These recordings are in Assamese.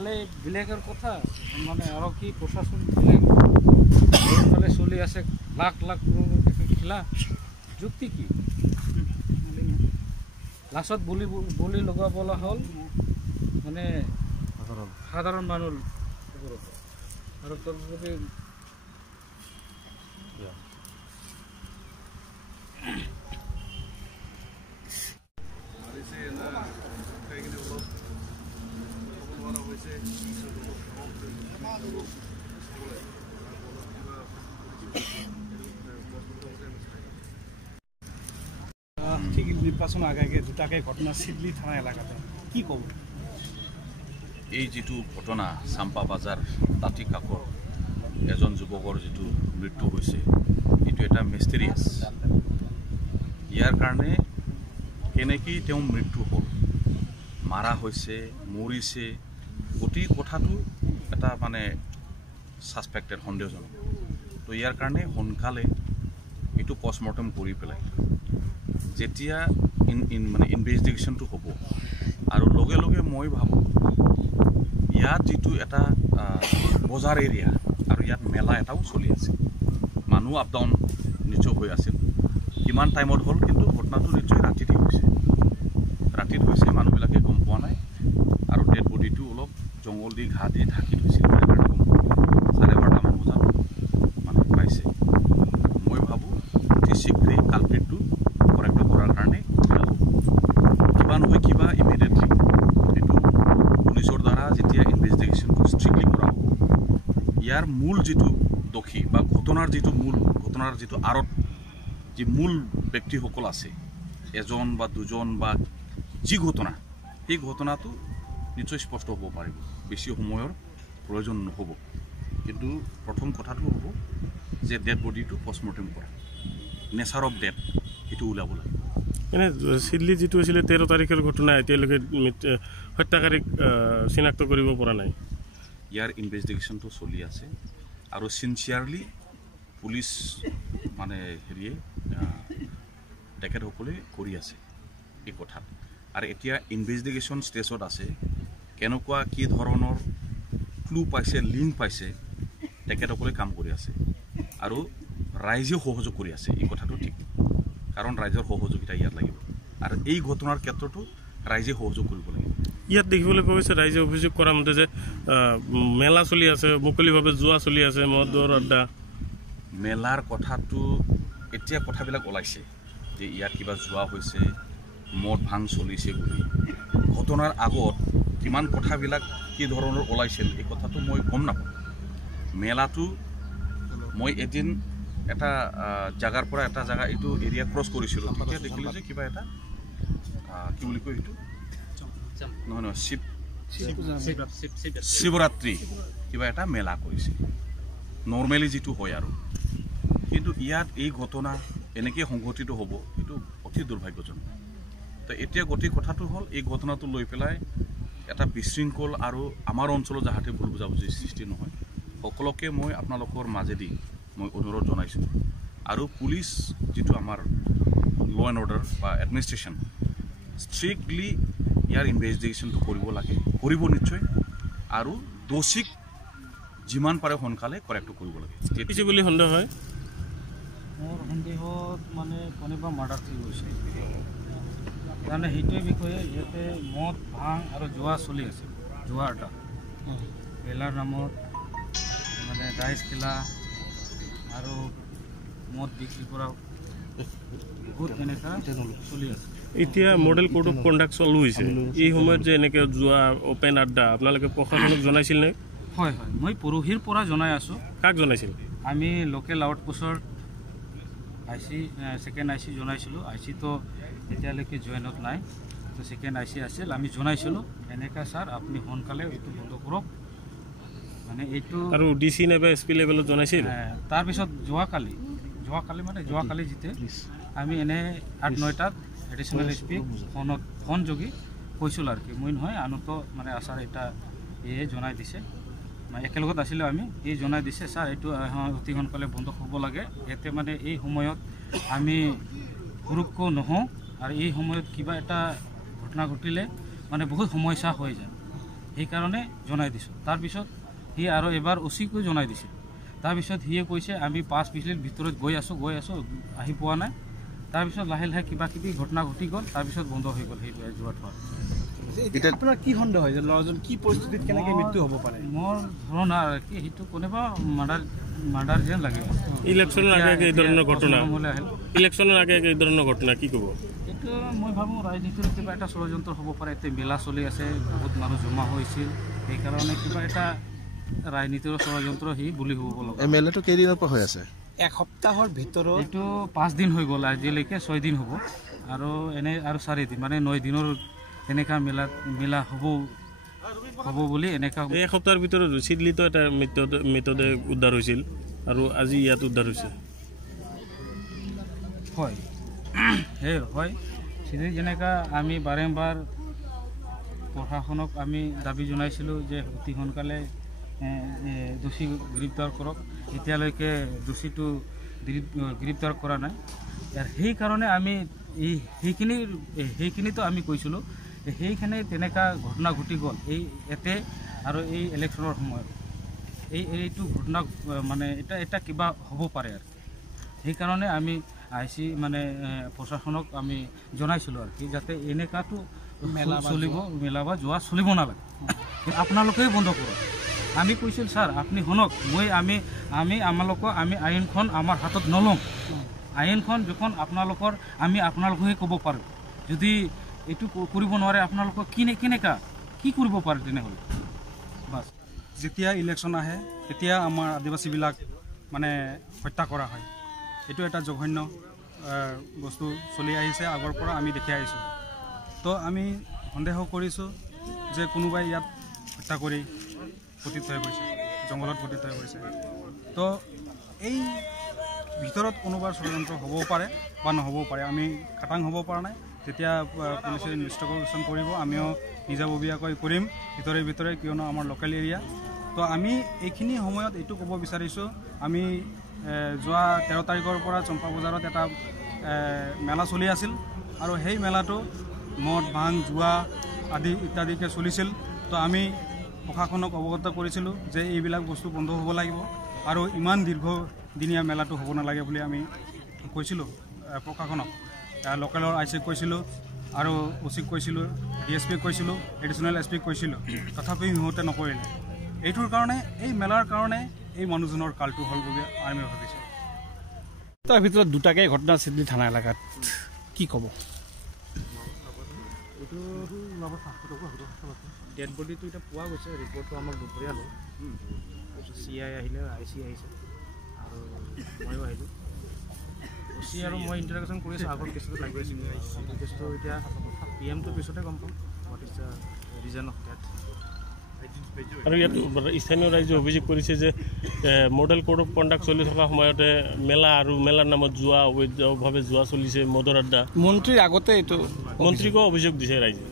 খালি বেলেগের কথা মানে আরো কি প্রশাসন বেলেগ এইফালে চলি আছে লাখ লাখ খেলা যুক্তি কি লাষ্টত বলি লগাব হল মানে সাধারণ মানুষ আর তোর যদি ঠিক নির্বাচন আগে দুটাকে ঘটনা সিডলি থানা এলাকাতে কি কব এই যেটো ঘটনা চাম্পা বাজাৰ তাঁতি কাকৰ এজন যুৱকৰ যেটো মৃত্যু হৈছে এইটো এটা মিষ্টেৰিয়াছ ইয়াৰ কাৰণে কেনেকৈ তেওঁ মৃত্যু হ'ল মাৰা হৈছে মৰিছে গোটেই কথাটো এটা মানে সাসপেক্টেড সন্দেহজনক তো ইয়াৰ কাৰণে সোনকালে এইটো পোষ্টমৰ্টেম কৰি পেলাই যেতিয়া মানে ইনভেষ্টিগেশ্যনটো হ'ব আৰু লগে লগে মই ভাবোঁ ইয়াত যেটো এটা বজাৰ এৰিয়া আৰু ইয়াত মেলা এটাও চলি আছে মানুহ আপ ডাউন নিশ্চয় হৈ আছিল কিমান টাইমত হ'ল কিন্তু ঘটনাটো নিশ্চয় ৰাতিতে হৈছে মানুহবিলাকে গম পোৱা নাই আৰু ডেড বডিটো অলপ জংঘল দি ঘাঁহ দি ঢাকি থৈছিল 12:30মান বজাত মানুহ পাইছে মই ভাবোঁ অতি শীঘ্ৰেই কালপ্ৰিটটো কৰেক্ট কৰাৰ কাৰণে কিবা নহয় কিবা ইমিডিয়েটলি এইটো পুলিচৰ দ্বাৰা যেতিয়া ইনভেষ্টিগেশ্যনটো ষ্ট্ৰিক্টলি কৰা হ'ব ইয়াৰ মূল যেটো দোষী বা ঘটনাৰ যেটো আঁৰত যে মূল ব্যক্তিসকল আছে এজন বা দুজন বা যি ঘটনা সেই ঘটনাটো নিশ্চয় স্পষ্ট হ'ব পাৰিব বেছি সময়ৰ প্ৰয়োজন নহ'ব কিন্তু প্ৰথম কথাটো হ'ব যে ডেড বডিটো পোষ্টমৰ্টেম কৰা নেচাৰ অফ ডেথ এইটো ওলাব লাগে এনে সিডলি যেটো আছিল 13 তাৰিখৰ ঘটনা এতিয়ালৈকে হত্যাকাৰীক চিনাক্ত কৰিব পৰা নাই ইয়াৰ ইনভেষ্টিগেশ্যনটো চলি আছে আৰু সিনচিয়াৰলি পুলিচ মানে হেৰিয়ে তেখেতসকলে কৰি আছে এই কথাত আৰু এতিয়া ইনভেষ্টিগেশ্যন ষ্টেজত আছে কেনেকুৱা কি ধৰণৰ ক্লু পাইছে লিংক পাইছে তেখেতসকলে কাম কৰি আছে আৰু ৰাইজে সহযোগ কৰি আছে এই কথাটো ঠিক কাৰণ ৰাইজৰ সহযোগিতা ইয়াত লাগিব আৰু এই ঘটনাৰ ক্ষেত্ৰতো ৰাইজে সহযোগ কৰিব লাগিব ইয়াত দেখিবলৈ পোৱা গৈছে ৰাইজে অভিযোগ কৰা মতে যে মেলা চলি আছে মুকলিভাৱে জুৱা চলি আছে মদৰ আড্ডা মেলাৰ কথাটো এতিয়া কথাবিলাক ওলাইছে যে ইয়াত কিবা জুৱা হৈছে মদ ভাং চলিছে বুলি ঘটনাৰ আগত কিমান কথাবিলাক কি ধৰণৰ ওলাইছিল এই কথাটো মই গম নাপাওঁ মেলাটো মই এদিন এটা জাগাৰ পৰা এটা জাগা এইটো এৰিয়া ক্ৰছ কৰিছিলোঁ তেতিয়া দেখিলোঁ যে কিবা এটা কি বুলি কয় এইটো নহয় শিৱৰাত্ৰি কিবা এটা মেলা কৰিছে নৰ্মেলি যেটো হয় আৰু কিন্তু ইয়াত এই ঘটনা এনেকৈ সংঘটিত হ'ব এইটো অতি দুৰ্ভাগ্যজনক তো এতিয়া গোটেই কথাটো হ'ল এই ঘটনাটো লৈ পেলাই এটা বিশৃংখল আৰু আমাৰ অঞ্চলত যাহাতে ভুল বুজাবুজি সৃষ্টি নহয় সকলোকে মই আপোনালোকৰ মাজেদি মই অনুৰোধ জনাইছোঁ আৰু পুলিচ যেটো আমাৰ ল এণ্ড অৰ্ডাৰ বা এডমিনিষ্ট্ৰেশ্যন ষ্ট্ৰিক্টলি ইয়াৰ ইনভেষ্টিগেশ্যনটো কৰিব লাগে কৰিব নিশ্চয় আৰু দোষীক যিমান পাৰে সোনকালে কৰেক্ট কৰিব লাগে কিছু বুলি সন্দেহ হয় মোৰ সন্দেহত মানে কোনোবা মাৰ্ডাৰ হৈ গৈছে মানে সেইটোৰ বিষয়ে ইয়াতে মদ ভাং আৰু জুৱা চলি আছে জুৱা আড্ডা মেলাৰ নামত মানে ডাইচ খেলা আৰু মদ বিক্ৰী কৰা বহুত এনেকুৱা চলি আছে এতিয়া মডেল কোড অফ কণ্ডাক্ট চলো হৈছে এই সময়ত যে এনেকৈ জুৱা অপেন আড্ডা আপোনালোকে প্ৰশাসনক জনাইছিল নে হয় মই পৰহিৰ পৰা জনাই আছোঁ কাক জনাইছিল আমি লোকেল আউটপোষ্টৰ আইচি সেকেন্ড আইচি জনাইছিলোঁ আইচিটো এতিয়ালৈকে জইনত নাই তো সেকেন্ড আইচি আছিল আমি জনাইছিলোঁ এনেকৈ ছাৰ আপুনি সোনকালে এইটো বন্ধ কৰক মানে এইটো আৰু ডিসি নাইবা এসপি লেভেলত জনাইছিল তাৰপিছত যোৱাকালি যেতিয়া আমি এনে 8-9টাত এডিশনাল এসপি ফোন যোগে কৈছিল আৰু কি মই নহয় আনতো মানে আছাৰ এটা এই জনাই দিছে মানে একেলগত আছিলোঁ আমি এই জনাই দিছে ছাৰ এইটো অতি সোনকালে বন্ধ হ'ব লাগে ইয়াতে মানে এই সময়ত আমি সুৰক্ষিত নহওঁ আৰু এই সময়ত কিবা এটা ঘটনা ঘটিলে মানে বহুত সমস্যা হৈ যায় সেইকাৰণে জনাই দিছোঁ তাৰপিছত সি আৰু এবাৰ অচিকো জনাই দিছে তাৰপিছত সিয়ে কৈছে আমি 5 মিনিটৰ ভিতৰত গৈ আছোঁ আহি পোৱা নাই তাৰপিছত লাহে লাহে কিবা কিবি ঘটনা ঘটি গ'ল তাৰপিছত বন্ধ হৈ গ'ল সেই যোৱাটো আপোনাৰ কি সন্দেহ হয় যে ল'ৰাজন কি পৰিস্থিতিত কেনেকৈ মৃত্যু হ'ব পাৰে মোৰ ধাৰণা আৰু কি সেইটো কোনোবা মাৰ্ডাৰ যেন লাগে ইলেকশ্যনৰ আগে আগে এই ধৰণৰ ঘটনা ইলেকশ্যনৰ আগে আগে এই ধৰণৰ ঘটনা কি ক'ব এইটো মই ভাবোঁ ৰাজনীতিৰ কিবা এটা ষড়যন্ত্ৰ হ'ব পাৰে এতিয়া মেলা চলি আছে বহুত মানুহ জমা হৈছিল সেইকাৰণে কিবা এটা ৰাজনীতিৰ ষড়যন্ত্ৰ সি বুলি হ'ব লগা এই মেলাটো কেইদিনৰ পৰা হৈ আছে এসপ্তাহৰ ভিতৰত এইটো 5 দিন হৈ গ'ল আজিলৈকে 6 দিন হ'ব আৰু এনে আৰু 4 দিন মানে 9 দিনৰ এনেকা মেলা হ'ব বুলি এনেকা এই এসপ্তাহৰ ভিতৰত চিডলিতো এটা মৃতদেহ উদ্ধাৰ হৈছিল আৰু আজি ইয়াত উদ্ধাৰ হৈছে হয় হয় চিডলি যেনেকা আমি বাৰম্বাৰ প্ৰশাসনক আমি দাবী জনাইছিলোঁ যে অতি সোনকালে দোষী গ্ৰেপ্তাৰ কৰক এতিয়ালৈকে দোষীটো গ্ৰেপ্তাৰ কৰা নাই সেইকাৰণে আমি সেইখিনিতো আমি কৈছিলোঁ সেইখিনি তেনেকুৱা ঘটনা ঘটি গ'ল এই এতে আৰু এই ইলেকশ্যনৰ সময়ত এইটো ঘটনা মানে এটা কিবা হ'ব পাৰে আৰু সেইকাৰণে আমি মানে প্ৰশাসনক আমি জনাইছিলোঁ আৰু কি যাতে এনেকুৱাটো মেলা বা যোৱা চলিব নালাগে আপোনালোকেই বন্ধ কৰক আমি কৈছিল ছাৰ আপুনি শুনক আমি আইনখন আমাৰ হাতত নলওঁ আইনখন যখন আপোনালোকে ক'ব পাৰোঁ যদি এইটো কৰিব নোৱাৰে আপোনালোকক কেনেকা কি কৰিব পাৰে তেনেহ'লে বাছ যেতিয়া ইলেকশ্যন আহে তেতিয়া আমাৰ আদিবাসীবিলাক মানে হত্যা কৰা হয় এইটো এটা জঘন্য বস্তু চলি আহিছে আগৰ পৰা আমি দেখি আহিছোঁ তো আমি সন্দেহ কৰিছোঁ যে কোনোবাই ইয়াত হত্যা কৰি পতিত হৈ গৈছে জংঘলত পতিত হৈ গৈছে তো এই ভিতৰত কোনোবাৰ ষড়যন্ত্ৰ হ'বও পাৰে বা নহ'বও পাৰে আমি খাটাং হ'ব পৰা নাই যেতিয়া পুলিচে ইনভেষ্টিগেশ্যন কৰিব আমিও নিজাববীয়াকৈ কৰিম ভিতৰে কিয়নো আমাৰ লোকেল এৰিয়া তো আমি এইখিনি সময়ত এইটো ক'ব বিচাৰিছোঁ আমি যোৱা 13 তাৰিখৰ পৰা চম্পা বজাৰত এটা মেলা চলি আছিল আৰু সেই মেলাটো মদ ভাং জুৱা আদি ইত্যাদিকে চলিছিল তো আমি প্ৰশাসনক অৱগত কৰিছিলোঁ যে এইবিলাক বস্তু বন্ধ হ'ব লাগিব আৰু ইমান দীৰ্ঘদিনীয়া মেলাটো হ'ব নালাগে বুলি আমি কৈছিলোঁ প্ৰশাসনক লোকেলৰ আইচিক কৈছিলোঁ আৰু অচিক কৈছিলোঁ DSP কৈছিলোঁ এডিশ্যনেল SP কৈছিলোঁ তথাপিও সিহঁতে নকৰিলে এইটোৰ কাৰণে এই মেলাৰ কাৰণে এই মানুহজনৰ কালটো হ'ল বুলি আমি ভাবিছোঁ তাৰ ভিতৰত দুটাকৈ ঘটনা চিডলি থানা এলেকাত কি ক'ব এইটো ডেড বডিটো এতিয়া পোৱা গৈছে ৰিপৰ্টটো আমাক দুপৰীয়া হ'ল CI আহিলে IC আহিছে আৰু ময়ো আহিলোঁ OC আৰু মই ইণ্টাৰেকশ্যন কৰি আছোঁ আগৰ কেছটো লাগি আছিলোঁ কেছটো এতিয়া PMটোৰ পিছতে গম পাম what is the reason of death আৰু ইয়াত স্থানীয় ৰাইজে অভিযোগ কৰিছে যে মডেল কোড অফ কণ্ডাক্ট চলি থকা সময়তে মেলা আৰু মেলাৰ নামত যোৱা অবৈধভাৱে যোৱা চলিছে মদৰ আড্ডা মন্ত্ৰীৰ আগতে এইটো মন্ত্ৰীকো অভিযোগ দিছে ৰাইজে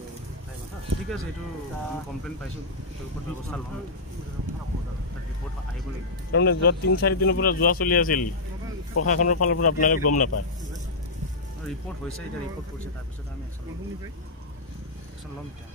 ঠিক আছে এইটো আমি কমপ্লেইন পাইছোঁ তাৰ ওপৰত ব্যৱস্থা ল'ম তাৰ ৰিপৰ্ট আহিব লাগিব তাৰমানে যোৱা 3-4 দিনৰ পৰা যোৱা চলি আছিল প্ৰশাসনৰ ফালৰ পৰা আপোনালোকে গম নাপায় ৰিপৰ্ট হৈছে এতিয়া ৰিপৰ্ট কৰিছে তাৰপিছত আমি একশ্যন ল'ম এতিয়া